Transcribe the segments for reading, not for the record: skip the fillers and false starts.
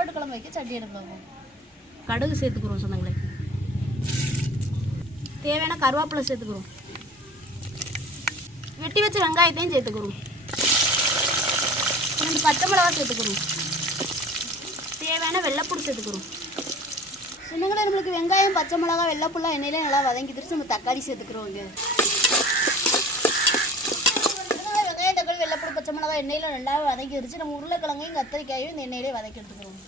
கருவாட்டு குழம்பு வைக்க சட்டி எடுப்போம். கடுகு சேர்த்துக்கிறோம் சொன்னாங்களே. தேவையான கருவேப்பிலை சேர்த்துக்கிறோம். வெட்டி வச்ச வெங்காயத்தையும் சேர்த்துக்கிறோம். 2 பச்சை மிளகாய் சேர்த்துக்கிறோம். தேவையான வெள்ளைப்பூடு சேர்த்துக்கிறோம். சொன்னாங்களே நம்மளுக்கு வெங்காயம் பச்சை மிளகாய் வெள்ளைப்பூலாம் எண்ணெயிலே நல்லா வதங்கி திருச்சி நம்ம தக்காளி சேர்த்துக்கிறோங்க. வெங்காயம் தக்காளி வெள்ளைப்பூடு பச்சை மிளகாய் எண்ணெயில் நல்லா வதக்கி வச்சு நம்ம உருளைக்கிழங்கையும் கத்திரிக்காயும் இந்த எண்ணெயிலே வதக்கி எடுத்துக்கிறோம்.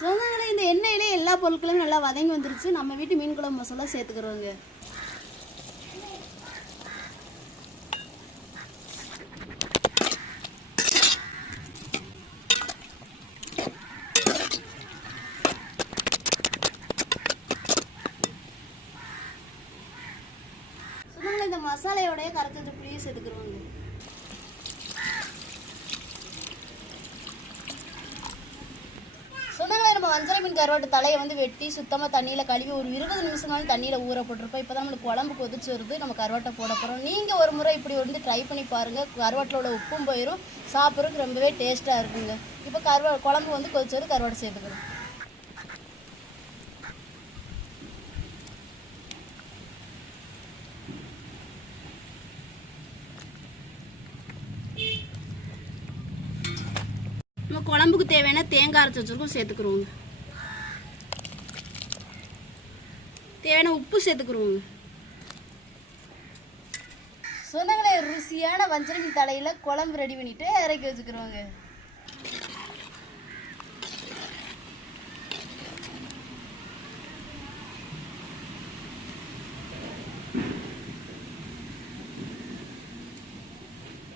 சொன்னாங்களே இந்த எண்ணெயிலே எல்லா பொருட்களும் நல்லா வதங்கி வந்துருச்சு. நம்ம வீட்டு மீன் குழம்பு மசாலா சேர்த்துக்கிறோங்க. சொன்னாங்களே இந்த மசாலையோடைய கரைச்சி வச்ச புளியை சேர்த்துக்கிறோங்க. சொன்னாங்களே நம்ம வஞ்சரை மீன் கருவாட்டு தலையை வந்து வெட்டி சுத்தமாக தண்ணியில் கழுவி ஒரு 20 நிமிஷம் தண்ணியில் ஊற போட்டிருப்போம். இப்போ தான் நம்மளுக்கு குழம்பு கொதிச்சு வருது. நம்ம கருவாட்டை போட போகிறோம். நீங்கள் ஒரு முறை இப்படி வந்து ட்ரை பண்ணி பாருங்கள். கருவாட்டிலோட உப்பும் போயிடும், சாப்பிட்றதுக்கு ரொம்பவே டேஸ்ட்டாக இருக்குங்க. இப்போ குழம்பு வந்து கொதிச்சு வருது, கருவாட்டை சேர்த்துக்கிறோம். நம்ம குழம்புக்கு தேவையான தேங்காய் அரைச்சி வச்சுருக்கோம் சேர்த்துக்கிறோங்க. தேவையான உப்பு சேர்த்துக்கிறோங்க. சொன்னாங்களே ருசியான வஞ்சரை மீன் தலையில் குழம்பு ரெடி பண்ணிவிட்டு இறக்கி வச்சுக்கிறோங்க.